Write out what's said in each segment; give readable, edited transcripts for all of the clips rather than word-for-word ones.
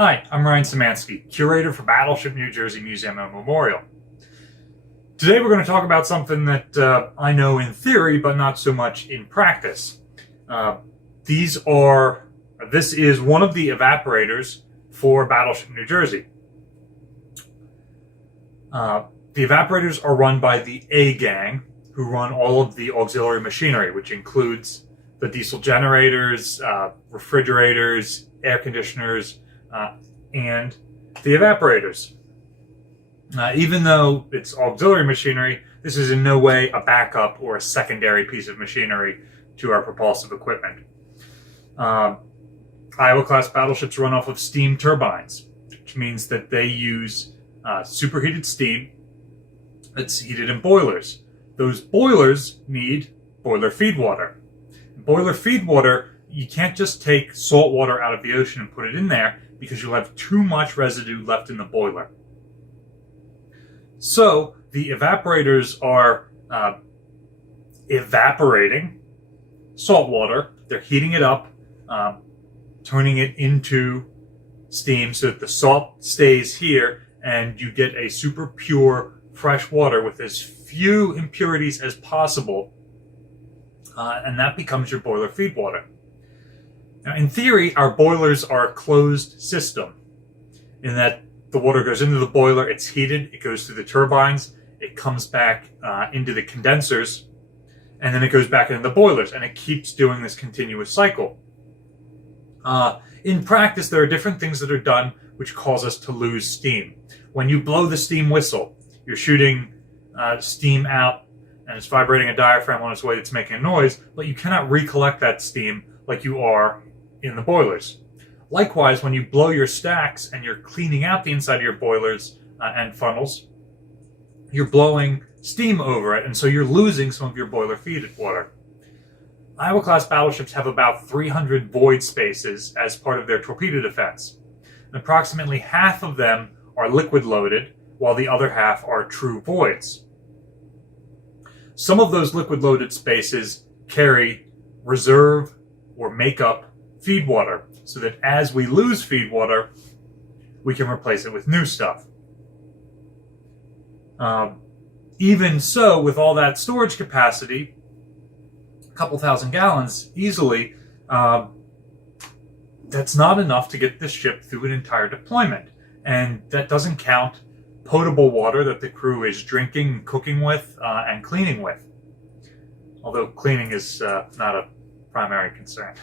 Hi, I'm Ryan Szymanski, curator for Battleship New Jersey Museum and Memorial. Today we're going to talk about something that I know in theory, but not so much in practice. This is one of the evaporators for Battleship New Jersey. The evaporators are run by the A gang, who run all of the auxiliary machinery, which includes the diesel generators, refrigerators, air conditioners, and the evaporators. Even though it's auxiliary machinery, this is in no way a backup or a secondary piece of machinery to our propulsive equipment. Iowa-class battleships run off of steam turbines, which means that they use superheated steam that's heated in boilers. Those boilers need boiler feed water. Boiler feed water, you can't just take salt water out of the ocean and put it in there because you'll have too much residue left in the boiler. So the evaporators are evaporating salt water. They're heating it up, turning it into steam so that the salt stays here and you get a super pure fresh water with as few impurities as possible, and that becomes your boiler feed water. Now, in theory, our boilers are a closed system in that the water goes into the boiler, it's heated, it goes through the turbines, it comes back into the condensers, and then it goes back into the boilers, and it keeps doing this continuous cycle. In practice, there are different things that are done which cause us to lose steam. When you blow the steam whistle, you're shooting steam out, and it's vibrating a diaphragm on its way that's making a noise, but you cannot recollect that steam like you are in the boilers. Likewise, when you blow your stacks and you're cleaning out the inside of your boilers and funnels, you're blowing steam over it, and so you're losing some of your boiler feed water. Iowa-class battleships have about 300 void spaces as part of their torpedo defense. And approximately half of them are liquid-loaded, while the other half are true voids. Some of those liquid-loaded spaces carry reserve or make up feed water, so that as we lose feed water, we can replace it with new stuff. Even so, with all that storage capacity, a couple thousand gallons easily, that's not enough to get the ship through an entire deployment. And that doesn't count potable water that the crew is drinking, cooking with, and cleaning with. Although cleaning is not a primary concern.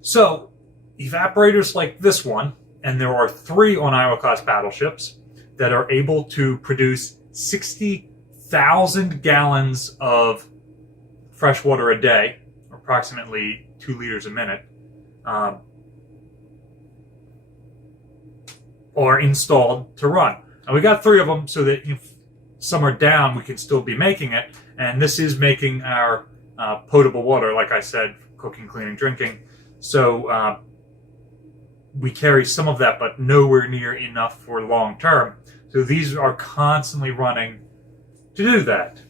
So, evaporators like this one, and there are 3 on Iowa-class battleships that are able to produce 60,000 gallons of fresh water a day, approximately 2 liters a minute, are installed to run. And we got 3 of them so that if some are down, we can still be making it. And this is making our potable water, like I said, cooking, cleaning, drinking. So we carry some of that, but nowhere near enough for long term. So these are constantly running to do that.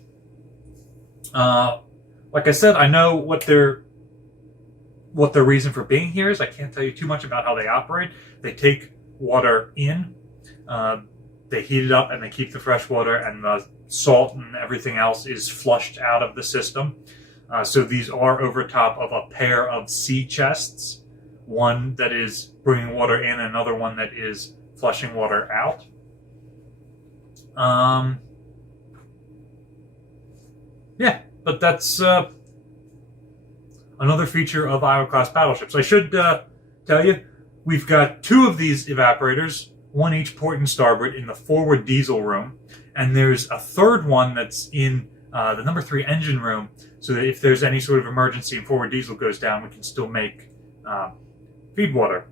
Like I said, I know what their reason for being here is. I can't tell you too much about how they operate. They take water in, they heat it up, and they keep the fresh water, and the salt and everything else is flushed out of the system. So these are over top of a pair of sea chests, one that is bringing water in and another one that is flushing water out. Yeah, but that's another feature of Iowa-class battleships. I should tell you, we've got 2 of these evaporators, one each port and starboard, in the forward diesel room, and there's a 3rd one that's in the number 3 engine room, so that if there's any sort of emergency and forward diesel goes down, we can still make feed water.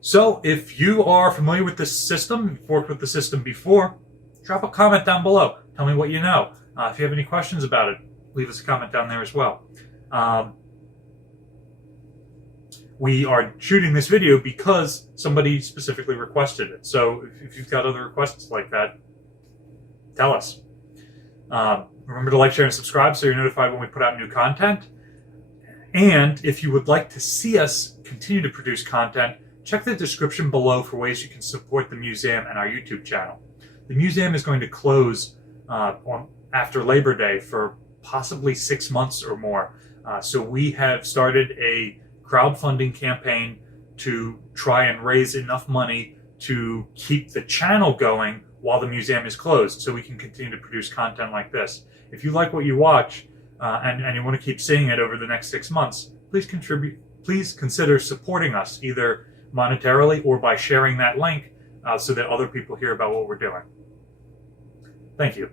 So if you are familiar with this system, you've worked with the system before, drop a comment down below. Tell me what you know. If you have any questions about it, leave us a comment down there as well. We are shooting this video because somebody specifically requested it. So if you've got other requests like that, tell us. Remember to like, share, and subscribe so you're notified when we put out new content. And if you would like to see us continue to produce content, check the description below for ways you can support the museum and our YouTube channel. The museum is going to close after Labor Day for possibly 6 months or more. So we have started a crowdfunding campaign to try and raise enough money to keep the channel going while the museum is closed, so we can continue to produce content like this. If you like what you watch and you want to keep seeing it over the next 6 months, please consider supporting us either monetarily or by sharing that link so that other people hear about what we're doing. Thank you.